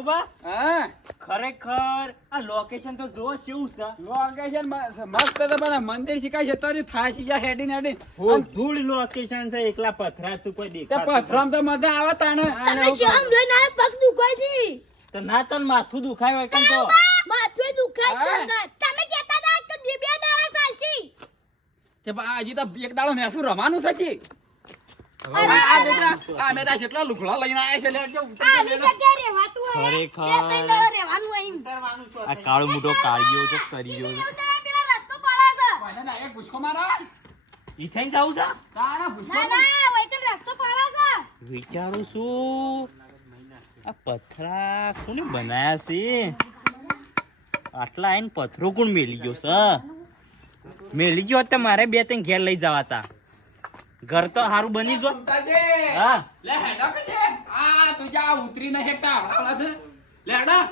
કાળુબા હા ખરેખર આ લોકેશન તો જો શું છે. લોકેશન મસ્ત છે પણ મંદિર શીખાય છે તો થાશી જા હેડી હેડી ધૂળ લોકેશન છે એકલા પથરા છે કોઈ તે દેખાતું પથરામ તો મજા આવે તાણે તમે શોમ લઈને આયા પગ દુખાય છે તો ના તન માથું દુખાય હોય કેમ તો માથું દુખાય છે હા. અંગત. તમે કહેતા હતા કે બે દાડા ચાલશે તે હજી તો એક દાડો મેસું રવાનું છે જી અરે, આ બેટા આ મેતા જેટલા લુગડા લઈને આયા છે લે જો આવી જગ્યાએ રહેવાતું હોય ખરેખર. બે ત્રણ દાડા રહેવાનું હોય એમ. આ કાળો મોટો કાળિયો તો કર્યો એવું તો પેલા રસ્તો પડે છે વાયના ના એક ભૂસકો મારા ઈ થઈને જાવું છે. તાણા ભૂસકો ના ના વૈકલ રસ્તો પડે છે વિચારું છું આ પથરા કોને બનાયા છે આટલા આઈને પથરો કોણ મેલી ગયો છે મેલી ગયો હોત તો મારે બે ત્રણ ઘેર લઈ જવા તા ઘર તો સારું બની જો હા લે હેડા કે છે આ તુજા ઉતરી ન હેટા આવડા છે લે હેડા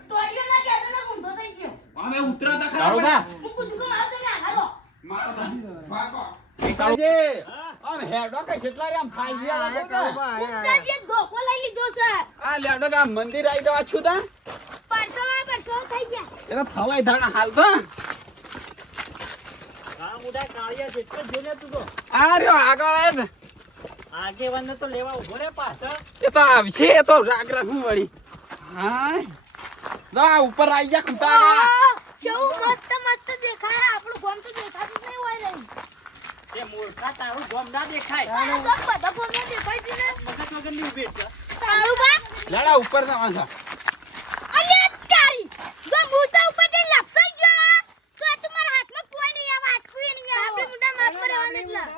ટોડિયો ના કહેતો ને ઊંધો થઈ ગયો અમે ઉતરા તા કાળુબા હું કુદકો આવ તો ના હાલો મારો ભાગો કાળુજે આમ હેડો કે કેટલા રે આમ ખાઈ ગયા ઉત્તરજી ધોકો લઈ લીધો છે આ લેડો કે મંદિર આવી જવા છું તા પરસો થઈ ગયા એ તો થવાય ધાણા હાલ તો આ રહ્યો આગળ જ આગેવાન તો લેવા ઉભો રે પાછળ એ તો આવશે એ તો રાગ રાખું વળી હા ના ઉપર આવી જા કુતા કેવું મસ્ત મસ્ત દેખાય આપણું ગામ તો દેખાતું જ નહીં હોય નહીં એ મૂર્ખા તારું ગોમ ના દેખાય તારા ગામ બધા ગામ દેખાય છે ને મગજ વગરની ઊભી છે તારું બા લેડા ઉપર જવા છે અલ્યા તારી જો મૂતા ઉપર જઈ લપસી ગયો તો આ તમારા હાથમાં કોઈ નહીં આવે આટકું નહીં આવે આપણે મુંડા માફ કરવાના એટલા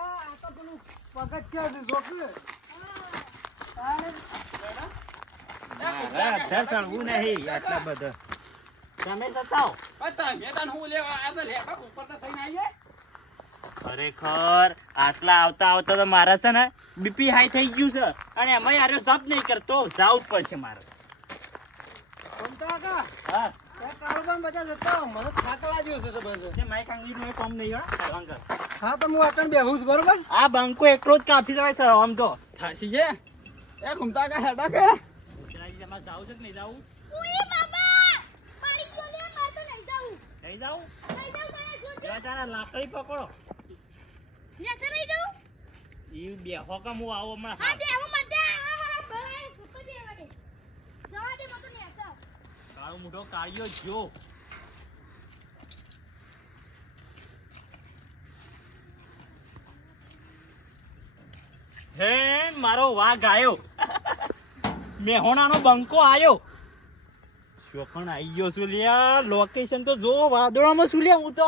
આટલા બધા તમે જતાઓ તમે તને હું લેવા આ તો લેવા ઉપર તો થઈને આવીએ ખરેખર આટલા આવતા આવતા તો મારા છે ને બીપી હાઈ થઈ ગયું છે અને એમાં આર્યો સબ નહીં કરતો જાવું જ પડશે મારે હા તે માઈક આંગળીનું એ કામ નહીં હો હાલવાંગર. આ બંકો એકલો જ કાફી જવાય છે આમ તો થાશી છે એ ઘૂમતા કા હેડા કે ઉતરાજી તમારે જાવું છે કે નહીં જાવું ઉઈ બાબા પાણી ગયો લે માર તો નહીં જાઉં નહીં જાવું નહીં જાઉં તારે જોજો એવા તારા લાકડી પકડો નેસે નહીં જાઉં ઈ બેહો કે હું આવું હમણાં હા દે હું મત આ બરાય સુપર દે વાડે જવા દે મત નેસા કાળો મોટો કાળિયો જો હે મારો વાઘ આયો મેહોણાનો બંકો આયો શોખણ આવી ગયો છું લ્યા લોકેશન તો જો વાદળામાં છું લ્યા હું તો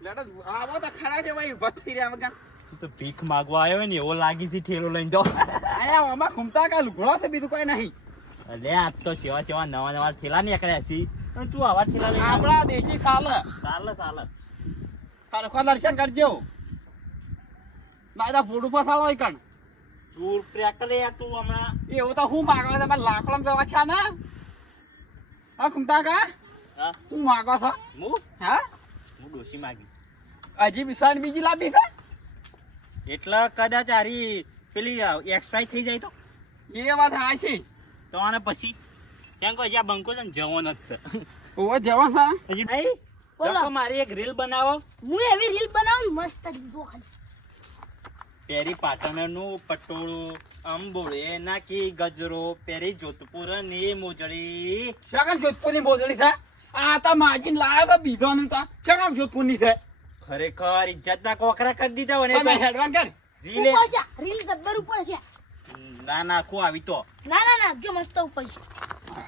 લેડા આવો તો ખરા છે ભાઈ ઉભા થઈ રહ્યા મગન તું તો ભીખ માગવા આવ્યો ને એવો લાગી છે ઠેલો લઈને તો આયા આમાં ઘૂમતા કા લુગડો છે બીજું કોઈ નહીં અલે આજ તો સેવા સેવા નવા નવા ઠેલા નીકળ્યા છે પણ તું આવા ઠેલા લઈને આપણા દેશી સાલ ચાલે ચાલે ખરેખર દર્શન કરજો ના ફોટો પસાડો કણ દૂર પ્રેકલે તું હમણાં એવું તો હું માગવા છે મારે લાકડમ જવા છે ને હા ઘૂમતા કા હા હું માગો છો હું હા ડોસી માગી હજી બિસાડ બીજી લાવી છે એટલે કદાચ આરી પેલી એક્સપાયર થઈ જાય તો એ વાત હા છે તો આને પછી કેમ કે હજી આ બંકો છે ને જવાન જ છે ઓવો જવા હા હજી નહીં બોલો. બોલો મારી એક રીલ બનાવો હું એવી રીલ બનાવું મસ્ત જો ખાલી પેરી પાટણનું પટોળું અંબોળે નાખી ગજરો પેરી જોધપુર ની મોજડી શકામ જોધપુરની બોધડી છે આ તો માજીને લાવ્યો તો બીજોનું તો શકામ જોધપુરની છે ખરેખર ઇજ્જતના કોકરા કરી દીધા હોય તમે ને હેડવાન કર રીલે ઉપર છે રીલ જબ્બર ઉપર છે ના નાખું આવી તો ના ના ના જો મસ્ત ઉપર છે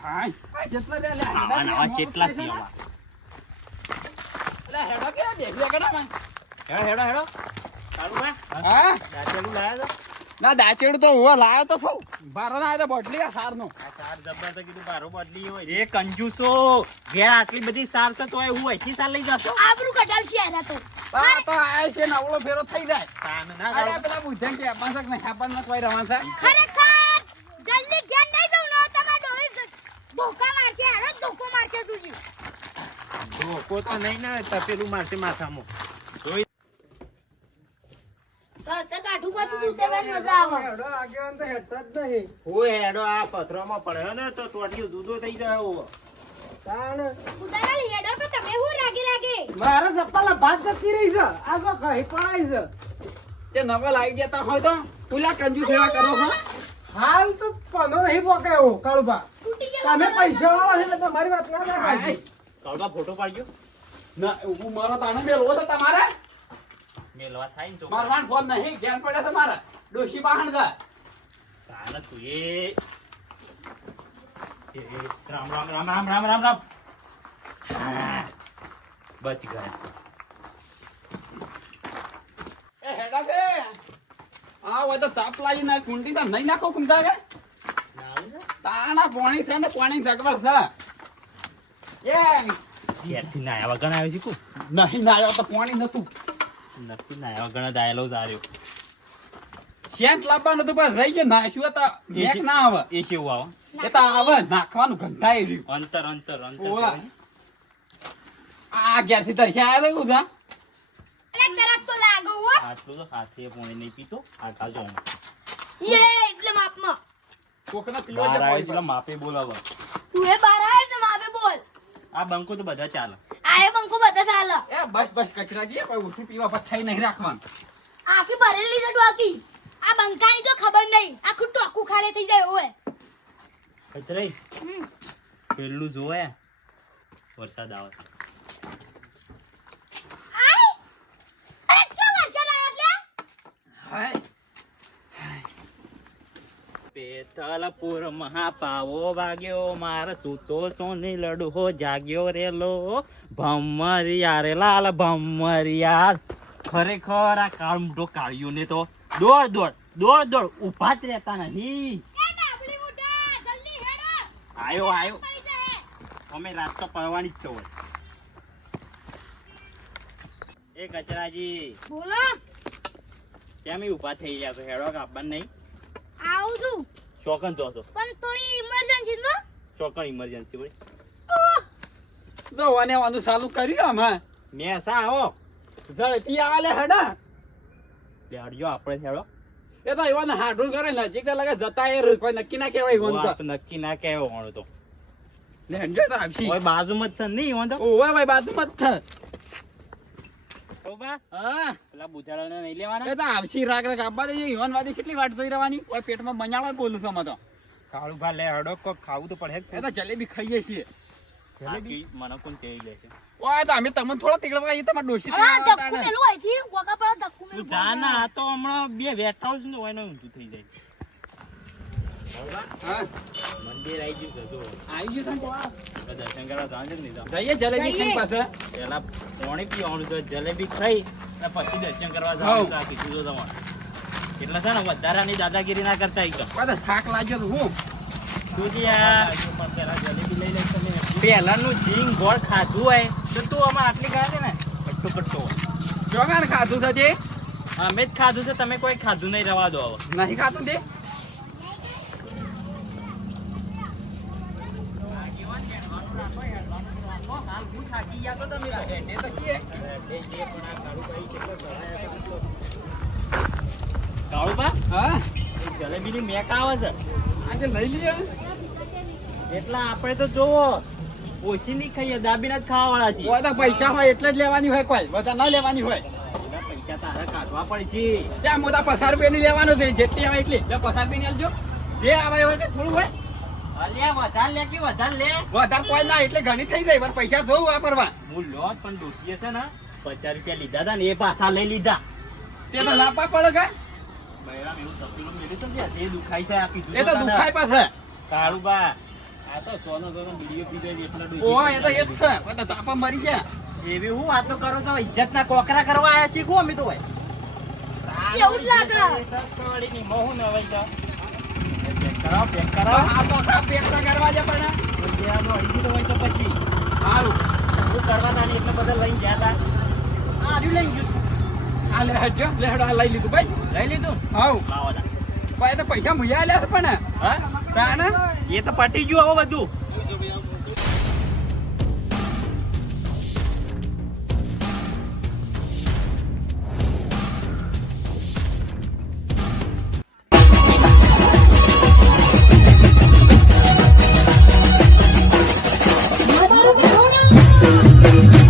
હા આ જેટલા લે લે આવા નવા કેટલા છે આવા લે હેડો કે બેસી કડા માં હેડો હેડો હેડો ચાલુ ભાઈ હા દાચેલું લાયા તો ના દાચેડું તો હું લાવ્યો તો સૌ બારો ના તો બોટલી આ સારનો આ સાર જબ્બર તો કીધું બારો બદલી હોય એ કંજૂસો ઘેર આટલી બધી સાર છે તોય હું અહીંથી સાર લઈ જતો આબરૂ કટાવશે આના તો આ તો આ છે ને અવળો ફેરો થઈ જાય તાન ના અરે ગાવ પેલા બુદ્ધન કે પાસક ને હાપન ન કોઈ રવા છે ખરેખર જલ્દી ઘેર નહીં જાઉં ને તમાર ડોહી ધોકા મારશે આનો ધોકો મારશે તુજી ધોકો તો નહીં ને તપેલું મારશે માથામાં સર તે કાઠું પર્વતથી ઉતરવાની મજા આવે હેડો આગેવાન તો હેડતા જ નહીં. હોય હેડો આ પથરામાં પડ્યો ને તો ટોટિયું દૂધો થઈ જાય એવો. તાણ ઉતારા હેડો કે તમે હું રાગે મારા ચપ્પલ ભાત જતી રહી છે. આ તો કહી પડાય છે. તે નવા લાવી દેતા હોય તો પુલા કંજુ સેવા કરો છો. હાલ તો પનો નહીં પોકાયો કાળુબા. તૂટી તમે પૈસા વાળા છે એટલે તમારી વાત ના થાય ભાઈ. કાળુબા ફોટો પાડજો. ના હું મારો તાણે મેલવો તો તમારે મેલવા થાય ને છોકરા. મારવાન ફોન નહીં જ્ઞાન પડે તમારા ડોશી બહાણ છે. ચાલે તું એ રામ રામ રામ રામ રામ રામ રામ. હા, બચ ગયા. એ હેડા કે આ હોય તો તાપ લાગી ના કુંડી તો નહીં નાખો કુંડા કે તાના પાણી છે ને પાણી સગવડ છે. એ ઘેરથી નાયા વગર આવ્યો છે કુ. નહીં ના આવ્યો તો પાણી નતું. નથી નાયા વગર જ આયેલો જ આર્યો. શેન્ટ લાવવાનું હતું પણ રહી ગયું નાખ્યું તો મેક ના આવે. એ શેવું આવો એ તો આવે નાખવાનું ગંધાઈ રહ્યું. અંતર અંતર અંતર ઓવા. આ ઘેરથી તરસી આવ્યા તો કુદા એટલે તરત તો લાગો હો આટલું તો હાથે પોણી નહીં પીતો આટા જો એટલે માપમાં કોકના પીવા બહાર આવે જે છે માપે બોલાવો. તું એ બહાર આવે તો માપે બોલ આ બંકો તો બધા ચાલે. આયે બંકો બધા ચાલે એ બસ બસ કચરાજી કોઈ ઓછું પીવા પર થઈ નહીં રાખવાનું. આખી ભરેલી છે ડોકી આ બંકાની તો ખબર નહીં આખું ટોકું ખાલી થઈ જાય ઓય કચરાઈ પેલું જોવે વરસાદ આવે છે. આય અરે ચો વરસાદ આવ્યો એટલે હાય પેથલપુર મહાપાવો વાગ્યો માર સૂતો સોની લડુહો જાગ્યો રેલો ભમરિયા રે લાલ ભમરિયા. ખરેખર આ કાળમુઢો કાળિયો ને તો દોડ દોડ દોડ દોડ ઉભા જ રહેતા નહીં. એ ડાબલી મુઢા જલ્દી હેડો આયો આયો પડી જાય અમે રાત તો પડવાની જ છે હોય. એ કચરાજી બોલો કેમ ઈ ઉભા થઈ ગયા છો? હેડો કાપવાનું નહીં. આવું છું ચોકન જો છો પણ થોડી ઇમરજન્સી છે ચોકન ઇમરજન્સી હોય. તો વાને વાનું ચાલુ કર્યું અમે મેં સા આવો ઝડપી આલે હેડા. બેડજો આપણે હેડો. એ તો એવાને હાડું કરે નજીક તો લાગે જતા એ કોઈ નક્કી ના કહેવાય ઈવન તો. વાત નક્કી ના કહેવો હોણો તો લે હેડજો તો આવશી. ઓય બાજુમાં જ છે ને નહીં હોતો. ઓય ભાઈ બાજુમાં જ છે. ઓબા હા પેલા બુધાડાને નહીં એ લેવાના. તો આવશી રાગ રાગ આપવા દે. ઈવન વાદી કેટલી વાટ જોઈ રહેવાની ઓય પેટમાં મજાળો બોલું છું અમે તો. કાળુ ભા લે હેડો કોક ખાવું તો પડે. એ તો જલેબી ખાઈએ છીએ. જલેબી મને કોણ કહી લે છે. ઓય તો અમે તમને થોડા તીકડવા આવીએ તમારે ડોશી હા તીકડવા ધક્કુ તાણે. મેલું આઈથી વગા પર ધક્કુ તું મેલું જા ના આ તો હમણાં બે બેઠા જ ને હોય ને ઊંધું થઈ જાય. હા મંદિર આવી ગયું છે જો. આવી ગયું છે હવે દર્શન કરવા જવાનું છે ને નહીં જવાનું? જઈએ જલેબી ખાઈ પાસે. પેલા પાણી પીવાનું છે જલેબી ખાઈ અને પછી દર્શન કરવા હઉ. જવાનું છે. આ કીધું તો તમારે એટલે છે ને વધારાની દાદાગીરી ના કરતા એકદમ. બધા થાક લાગ્યો તો હું તુજી આ પેલા જલેબી લઈ લે તમે. પહેલાનું જીંગ ગોળ ખાધું હોય તો તું આમાં આટલી ખાધે ને કટ્ટો કટ્ટો હોય. ચોગાણ ખાધું છે તે અમે જ ખાધું છે તમે કોઈ ખાધું નહીં રવા દો હવે. નહીં ખાતું તે કાળુબા હા જલેબીની મેક આવે છે આજે લઈ લઈએ. એટલે આપણે તો જોવો ઓછી નહીં ખાઈએ દાબીને જ ખાવા વાળા છીએ. ઓય તો પૈસા હોય એટલે જ લેવાની હોય કોઈ બધા ન લેવાની હોય. એના પૈસા તારે કાઢવા પડશે. ત્યાં મોટા 50 રૂપિયાની લેવાનું છે જેટલી આવે એટલી 50 રૂપિયાની આલજો. જે આવે હોય કે થોડું હોય અલ્યા વધારે લે કે વધારે લે. વધારે કોઈ ના એટલે ઘણી થઈ જાય પણ પૈસા જોવું વાપરવા. હું લો પણ ડોસીએ છે ને 50 રૂપિયા લીધા હતા ને એ પાછા લઈ લીધા. તે તો લાપા પડે કે બૈરામ એવું તપેલું મેલ્યું છે ને ત્યાં, તે દુખાય છે આ કીધું એ તો તને. દુખાય પાસે. કાળુબા આ તો સોનો બીડીઓ પી જાય એટલે ડોસી ઓય એ તો એ જ છે ઓય તો તાપા મરી ગયા. એવી હું વાતો કરો છો ઇજ્જતના કોકરા કરવા આયા શીખું અમે તો હોય. એવું જ લાગે. સસકવાડીની મોહ ન હોય તો. એ પેક કરાવો પેક કરાવો. આ તો પેટ તો કરવા જ પડે. જે આનો અડધી તો હોય તો પછી સારું શું કરવા તાની એટલે બધા લઈને ગયા તા. આ આર્યું લઈને ગયું. આ લે હટજો લે હડો આ લઈ લીધું ભાઈ. લઈ લીધું હાઉ લાવો તા. ભાઈ તો પૈસા મુયા લે પણ હા તાને એ તો પટી ગયું હવે બધું. હેડો.